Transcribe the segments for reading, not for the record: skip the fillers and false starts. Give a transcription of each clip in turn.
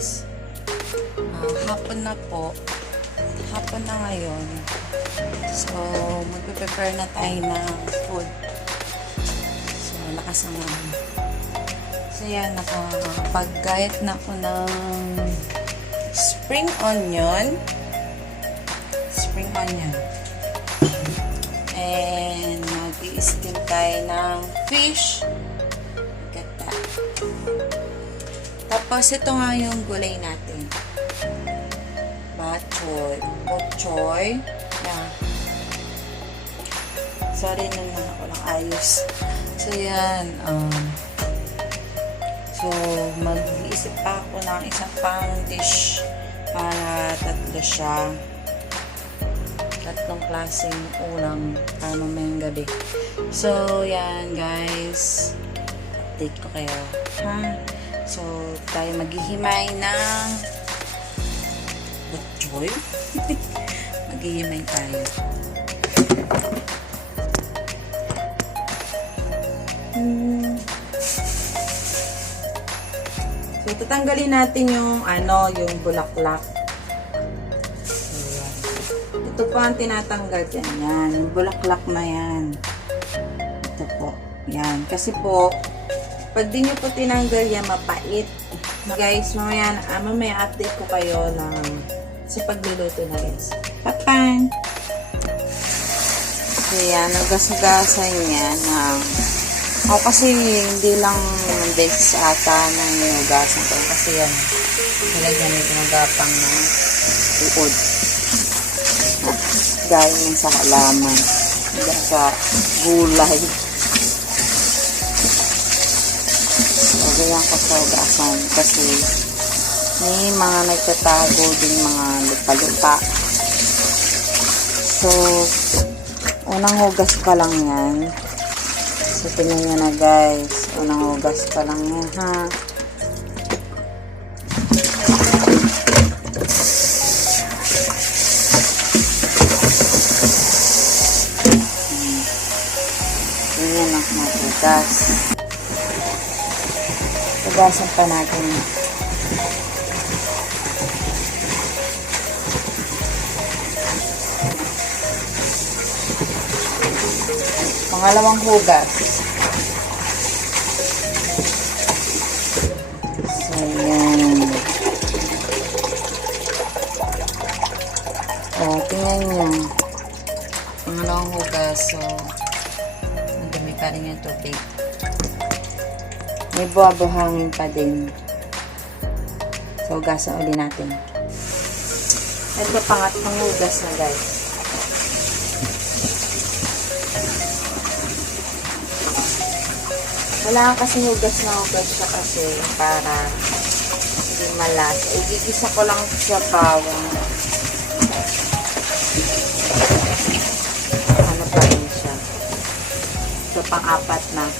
guys. Hapon na po. Hapon na ngayon. So, magpe-prepare na tayo ng food. So, lakas naman. So, yan. Nakapag-gayat na ako ng spring onion. And, mag-i-steam tayo ng fish. Gata. Tapos, ito nga yung gulay natin. Bok choy. Yan. Sorry na ako lang ayos. So, yan. So, mag-iisip pa ako ng isang pang dish para tatlo siya. Tatlong klaseng ulam para mamayang gabi. So, yan guys. Update ko kayo. Ha? So, tayo maghihimay ng bok choy. Maghihimay tayo. So, tatanggalin natin yung yung bulaklak. So, yan. Ito po ang tinatanggal dyan. Yan. Yung bulaklak na yan. Ito po. Yan. Kasi po, pag di nyo po tinanggal yan, mapait. Guys, mamaya update ko kayo sa pagluluto na guys. Papan! So, yan. Nagasugasan yan ako kasi hindi lang beses ata na ninugasan ko. Kasi yan, nilagyan nito ng gapang ng uod. Dahil yan sa halaman. Hindi sa gulay. So, ganyan ko sa ugasan. Kasi may mga nagtatago din mga lupa-lupa. So, unang hugas pa lang yan. So, tingnan nyo na guys. Unang hugas pa lang yan, ha. Tingnan ang magugas. Hugasan pa natin. Pangalawang hugas. So, yan. Tingnan nyo. Pangalawang hugas. So, madami pa rin yung tubig. May buha-buhangin pa din. So, hugasan uli natin. Ito pangatlong hugas na guys. Wala kasi hugas na hugas siya kasi para hindi malasa. Igigisa ko lang sa bawang. Ano pa rin siya. So, pang-apat na.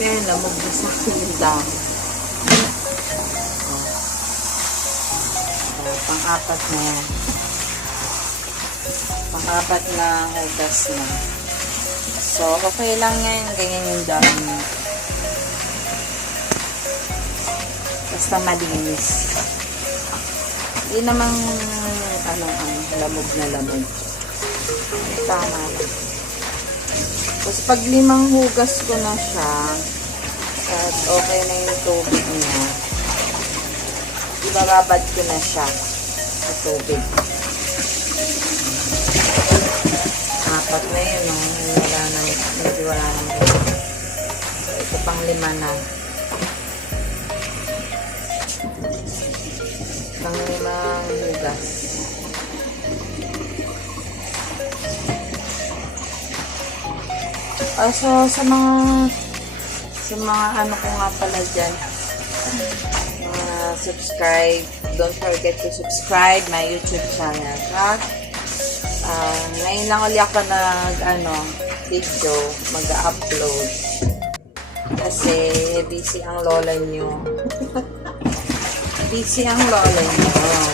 Yan, lamog na sa akin dami. So, pang-apat na yan. Pang-apat na hugas na. So, okay lang yan. Ganyan yung dami. Basta malinis. Hindi namang lamog na lamog. Tama lang. Tapos, pag 5 hugas ko na siya, at okay na yung tubig niya, ibababad ko na siya sa tubig. Apat na yun, no? Medyo wala nang so, ito pang 5 na. Pang 5 hugas. So, sa mga ano ko nga pala dyan, subscribe. Don't forget to subscribe my YouTube channel. Ngayon lang ulit ako video, mag-upload. Kasi busy ang lola nyo. Busy ang lola nyo.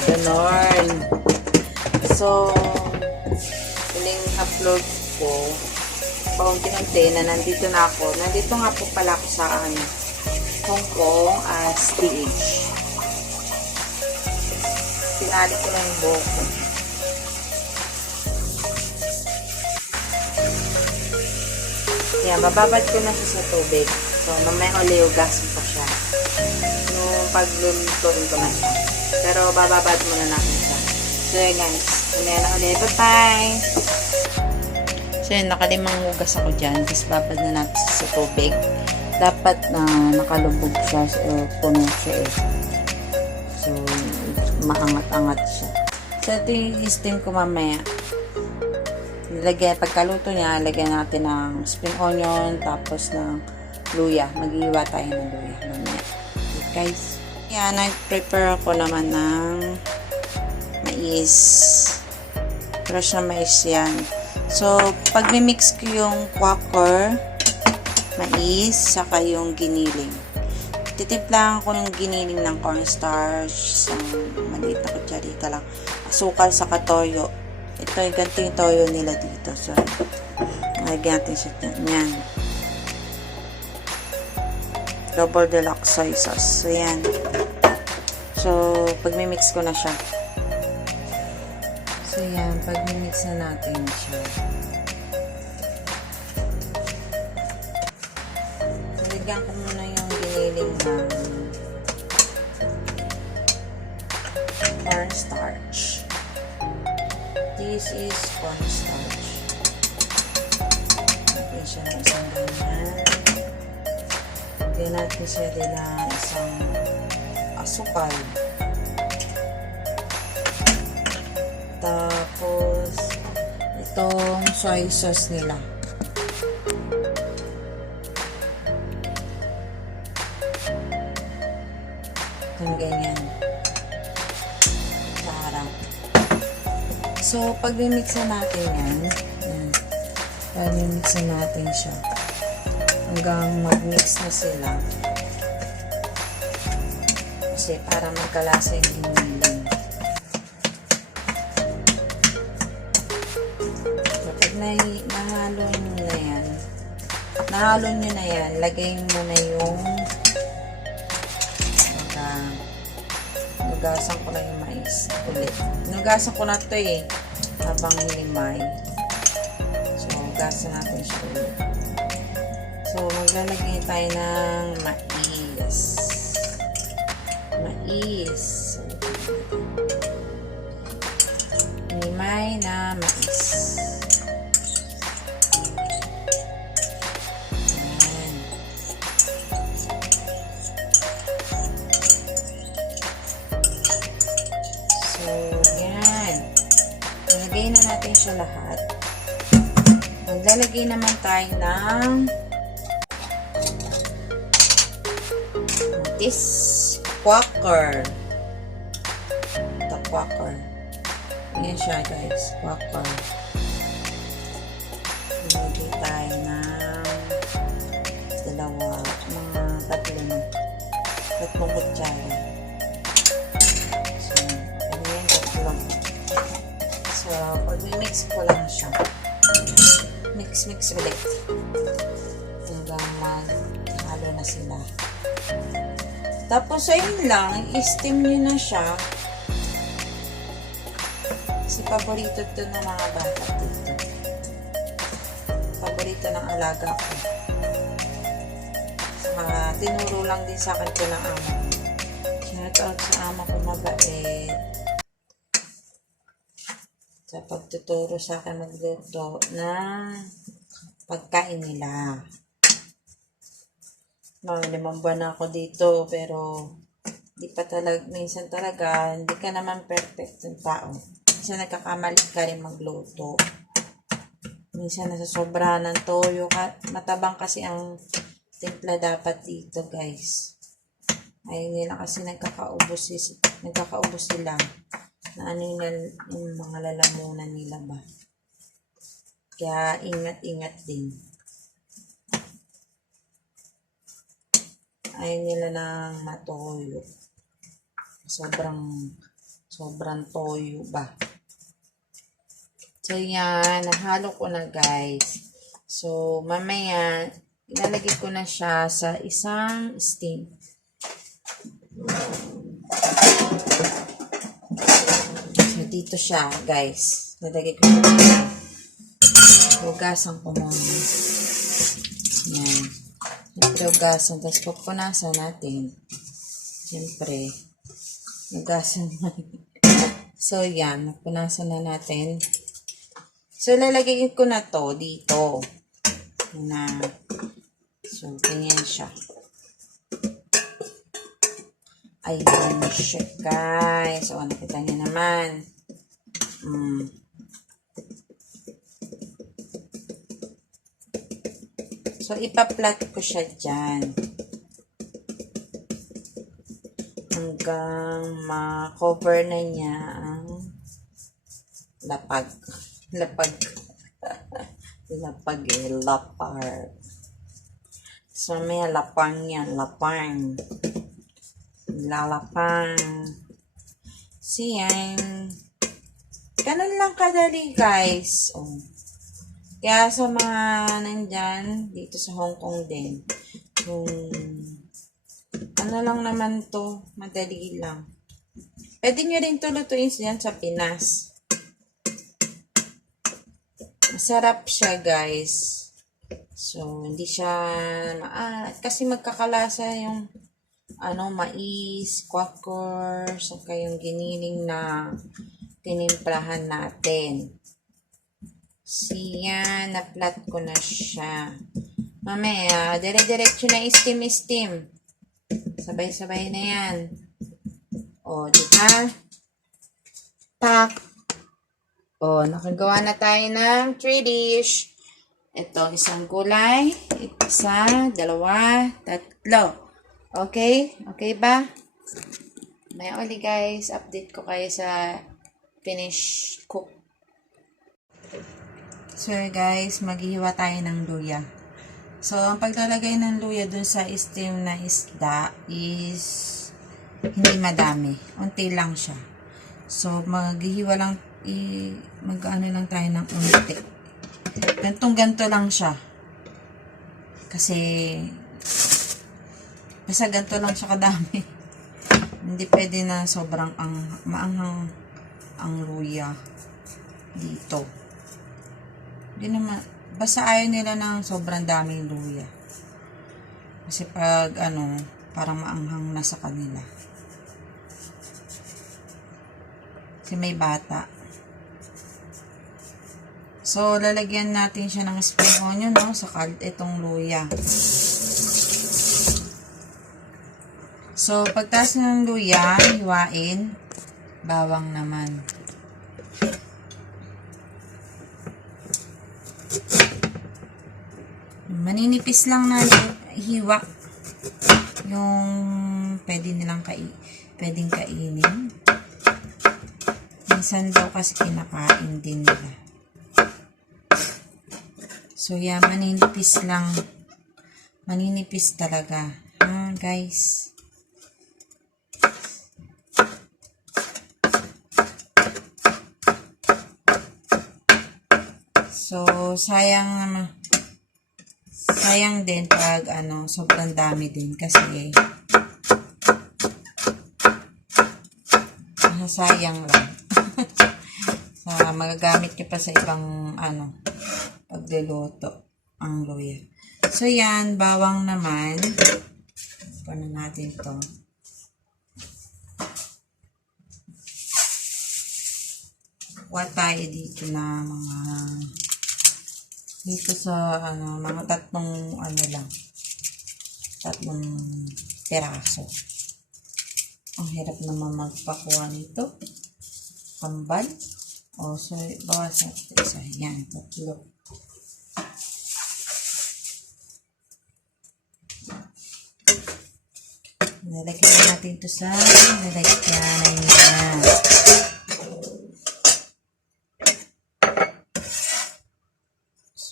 Ganon. So, huling upload ko paunti-unti na nandito na ako. Nandito nga po pala ako sa Hong Kong as PH. Pinali ko na yung buhok ko. Yan, bababad ko na siya sa tubig. So, mamaya ulit ugasin ko siya. Yung paglulutuin ko na siya. Pero, bababad muna natin siya. So, yan guys. Mamaya na ulit. Bye-bye! So, yan, nakalimang ugas ako dyan. Tapos, babad na natin siya sa tubig. Dapat na nakalubog siya. Puno siya eh. So, maangat-angat siya. So, ito yung steam ko mamaya. Pagkaluto niya, lagyan natin ng spring onion, tapos ng luya. Mag-iiwa tayo ng luya mamaya. Okay, guys. Yan, nag-prepare ako naman ng mais. Fresh na mais yan. So, pag mix ko yung quaker, mais, saka yung giniling. Titimpla ko ng giniling ng cornstarch, isang maliit na kutsarita lang. Asukal, saka toyo. Ito ay ganito yung toyo nila dito. So, lagyan natin siya yan. Double deluxe soy sauce. So, yan. So, pag-mix ko na siya. So, yan. Pag-mix na natin siya. Lagyan ko muna yung giniling ng cornstarch. This is cornstarch. Lagyan siya ng isang ganyan. Lagyan natin siya din ng isang asukal. Tapos, itong soy sauce nila. Itong ganyan. Sarap. So, pag-mix na natin yan, pag-mix na natin siya, hanggang mag-mix na sila. Kasi para magkalasa yung giniling. Kapag nahalo nyo na yan, lagay mo na yung nugasan ko na yung mais ulit. Nugasan ko na ito eh habang limay. So, nugasan natin siya ulit. So, maglalagay tayo ng mais. Limay na mais. Ayan. So, yan. Nalagay na natin siya lahat. Maglalagay naman tayo ng this quaker. The quaker. Yan siya guys. Quaker. Nalagay tayo ng tatlong kutsara. So, yan tatlong. So, pag-mix ko lang siya. Mix ulit. Hanggang maghalo na sila. Tapos, ayun lang. I-steam nyo na siya. Kasi paborito ito ng mga bata dito. Paborito ng alaga ko. Tinuro lang din sa akin ko ng amo ko. Shout out sa amo ko mabait. Sa pagtuturo sa akin magluto na pagkain nila. Mga 5 buwan na ako dito, pero minsan talaga, hindi ka naman perfect ng tao. Minsan nagkakamali ka rin magluto. Minsan nasasobra ng toyo. Matabang kasi ang timpla dapat dito, guys. Ayun nila kasi nagkakaubos sila. Na ano yung mga lalamunan nila ba. Kaya ingat-ingat din. Ayaw nila ng matoyo. Sobrang toyo ba. So yan, nahalo ko na guys. So, mamaya, ilalagay ko na siya sa isang steam. So, dito siya, guys. Lalagay ko siya. Hugasan ko muna. Yan. Siyempre, hugasan. Tapos, pupunasan natin. Siyempre, hugasan mo. So, yan. Punasan na natin. So, lalagay ko na to dito. Na. So, ganyan siya. Ayan siya, guys. So, nakita niyo naman. So, ipaplat ko siya dyan. Hanggang ma-cover na niya ang lapag. Lapag. Lapag eh. Lapar. So, may lapang yan. Lapang. Lalapang. Siyan. Ganun lang kadali, guys. Oh. Kaya sa mga nandyan, dito sa Hong Kong din, yung, ano lang naman to, madali lang. Pwede nyo rin to lutuin dyan sa Pinas. Masarap siya, guys. So, hindi siya, kasi magkakalasa yung, mais, quaker, saka yung giniling na tinimplahan natin. Siya, na-flat ko na siya. Mamaya, dire-diretso na steam. Sabay-sabay na yan. O, diba? Tak. O, nakagawa na tayo ng 3 dish. Ito, isang gulay. Isa, dalawa, tatlo. Okay? Okay ba? May uli guys, update ko kayo sa finish cook. So guys, maghihiwa tayo ng luya. So, ang paglalagay ng luya dun sa steam na isda is hindi madami. Unti lang siya. So, maghihiwa lang, mag-ano lang tayo ng unti. Gantong-ganto lang siya. Kasi, basta ganto lang siya kadami. Hindi pwede na sobrang maanghang ang luya dito. Hindi naman, basta ayaw nila ng sobrang daming luya. Kasi pag parang maanghang na sa kanila. Kasi may bata. So, lalagyan natin siya ng spring onion, sa itong luya. So, pagtas ng luya, hiwain. Bawang naman. Maninipis lang na hiwa. Yung pwedeng kainin. Minsan daw kasi kinakain din nila. So, yan, maninipis lang. Maninipis talaga. Guys. So, sayang din pag sobrang dami din kasi sayang lang. Magagamit nyo pa sa ibang pagluluto ang luya. So, yan, bawang naman. Paano natin to? Kuha tayo dito na dito sa mga tatlong peraso. Ang hirap naman magpakuha nito. Kambal. So bawas natin isa. Yan, tatlo. Nalagyan natin ito sa lalagyanan niya.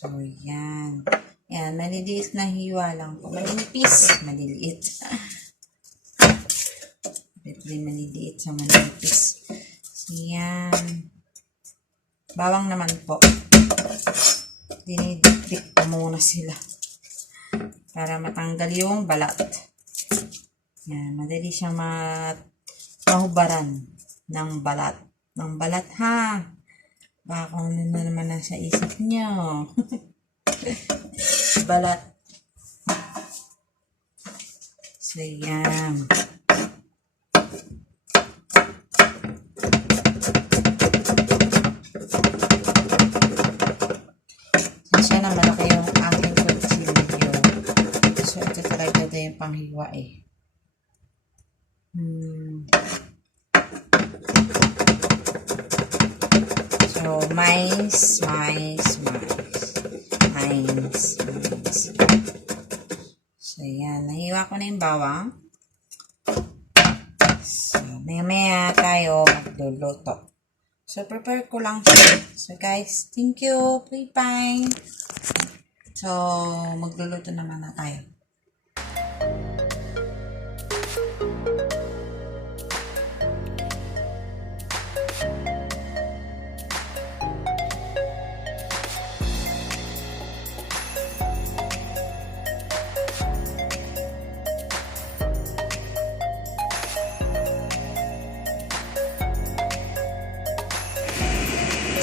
So, yan. Yan, maliliit na hiwa lang po. Maliliit. Maliliit sa maliliit. So, yan. Bawang naman po. itiktik ko muna sila para matanggal yung balat. Yan, madali siyang mahubaran ng balat. Ng balat ha. Baka kung ano na naman nasa isip niyo. Balat. So, yan. Siya na malaki yung aking kutsilyo. So, ito talaga yung panghiwa eh. So, mais. So, yan. Nahiwa ko na yung bawang. So, maya tayo magluluto. So, prepare ko lang siya. So, guys, thank you. Bye-bye. So, magluluto naman na tayo.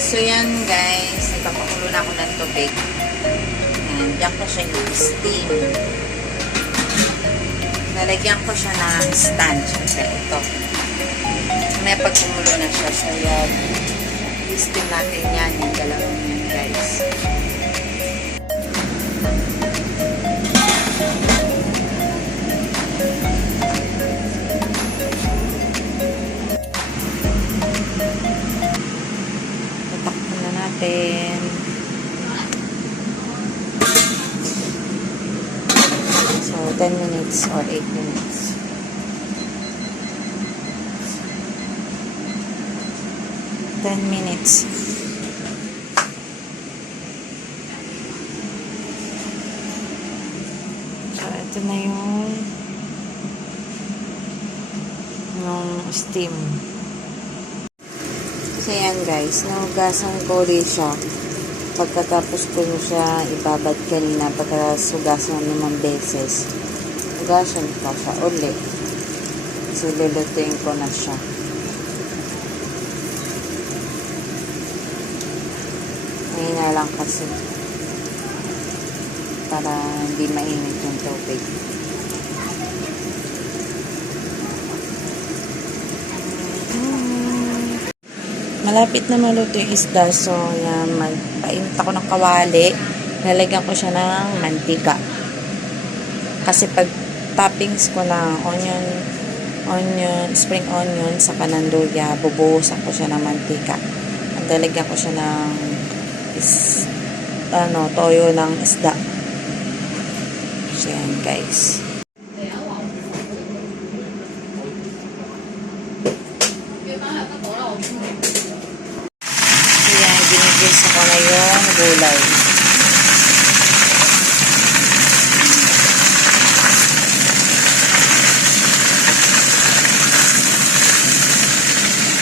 So, yan guys. Nagpapakulo na ako ng tubig. And, diyan ko siya yung steam. Nalagyan ko siya ng stand. Siyempre, ito. May pagkumulo na siya. So, yan. I-steam natin yan. Yung dalawang yan, guys. So, 10 minutes or 8 minutes. So, ito na yung steam. So, yan guys. Nahugasan ko ulit siya. Pagkatapos ko siya ibabad kanina, pagkasugasan ng 5 beses. Hugasan ko siya ulit. So, lulutuin ko na siya. Mahina lang kasi. Para hindi mainit yung tubig. Malapit na maluto yung isda. So, yan, magpainit ako ng kawali. Lalagyan ko siya ng mantika. Kasi pag toppings ko ng spring onion, sa pananduya, bubuhusan ko siya ng mantika. At lalagyan ko siya ng toyo ng isda. So, yan guys. Ginigis ako na yung gulay.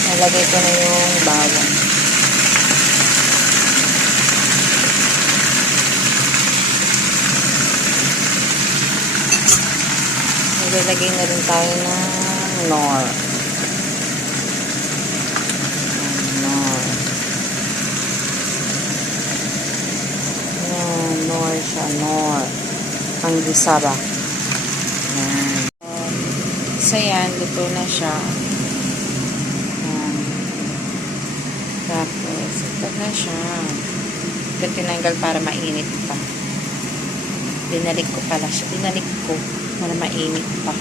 Nalagay ko na yung bawang. Nalagay na rin tayo ng nor. Nor. Panggisaba. Yan. So, yan. Luto na siya. Yan. Tapos, ito na siya. Ito tinanggal para mainit pa. Dinalik ko pala siya. Dinalik ko para mainit pa.